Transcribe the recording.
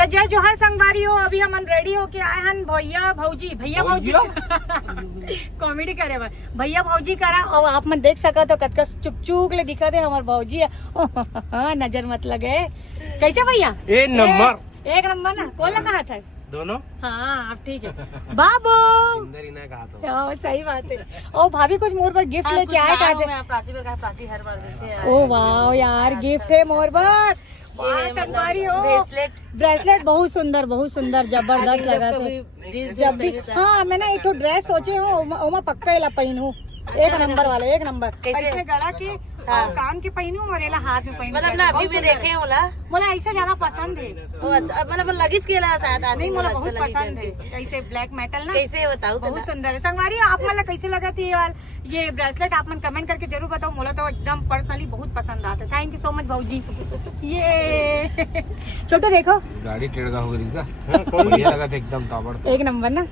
तो जय जोहर संगवारी हो, अभी हम रेडी हो के आए हैं भैया भौजी कॉमेडी करे भैया भौजी करा। और आप मन देख सका तो कतका चुक चुक ले दिखा दे हमार भौजी है। नजर मत लगे। कैसे भैया? एक नंबर ना। कौन लगा था दोनों? हाँ अब ठीक है। बाबू कहा सही बात है। ओ भाभी कुछ मोर पर गिफ्ट लेके आए प्राची हर बार देते हैं। ओ वाह यार गिफ्ट है मोर पर। संगवारी हो ब्रेसलेट बहुत सुंदर जबरदस्त लगा था। जब भी हाँ मैं ना एक ड्रेस सोचे हूँ पक्का ला पहनू। एक नंबर वाला एक नंबर कैसे गला के कान के पहनू और एला हाथ में पहनू। मतलब ना अभी भी देखे होला मोला ऐसा ज्यादा पसंद है। अच्छा मतलब लगिस के ला शायद नहीं मोला बहुत पसंद है ऐसे ब्लैक मेटल ना। कैसे बताओ बहुत सुंदर है। संगवारी आप मला कैसे लगा थी ये ब्रेसलेट? आप मन कमेंट करके जरूर बताओ। मोला तो एकदम पर्सनली बहुत पसंद आता है। थैंक यू सो मच भाऊजी। ये छोटू देखो गाड़ी टेढ़ा हो गई इसका। बढ़िया लगा था एकदम ताबड़। एक नंबर ना।